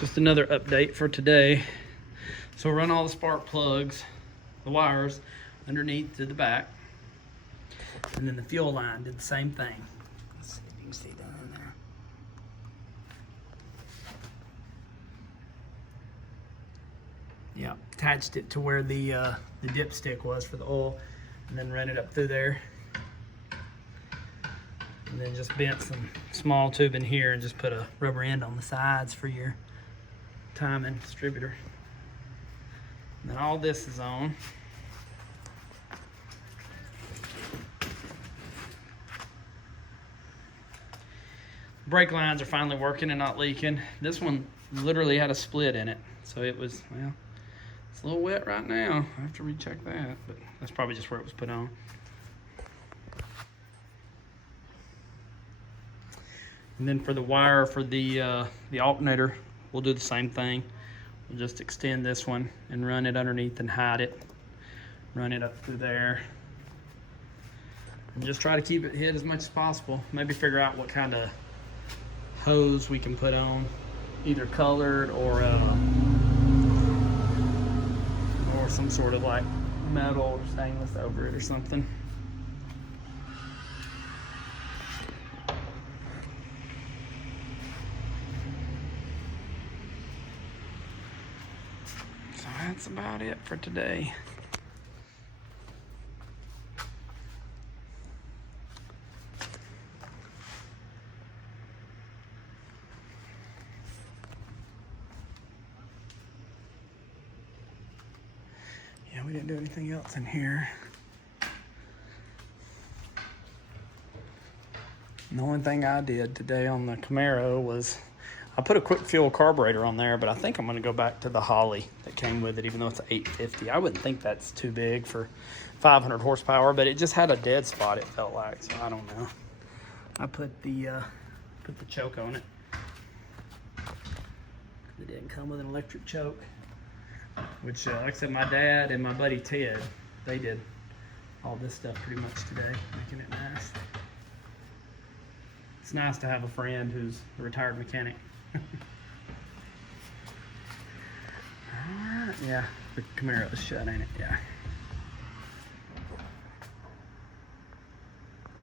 Just another update for today. So run all the spark plugs, the wires underneath to the back, and then the fuel line did the same thing. Let's see if you can see down in there. Yeah, attached it to where the dipstick was for the oil, and then ran it up through there. And then just bent some small tube in here and just put a rubber end on the sides for your timing distributor. And then all this is on. Brake lines are finally working and not leaking. This one literally had a split in it, so it was, well, it's a little wet right now. I have to recheck that, but that's probably just where it was put on. And then for the wire for the alternator, we'll do the same thing. We'll just extend this one and run it underneath and hide it. Run it up through there. And just try to keep it hid as much as possible. Maybe figure out what kind of hose we can put on, either colored or some sort of like metal or stainless over it or something. So that's about it for today. Yeah, we didn't do anything else in here. And the only thing I did today on the Camaro was I put a quick fuel carburetor on there, but I think I'm gonna go back to the Holly that came with it, even though it's an 850. I wouldn't think that's too big for 500 horsepower, but it just had a dead spot, it felt like, so I don't know. I put the choke on it. It didn't come with an electric choke. Which, like I said, my dad and my buddy Ted, they did all this stuff pretty much today, making it nice. It's nice to have a friend who's a retired mechanic. Alright, yeah, the Camaro is shut, ain't it? Yeah.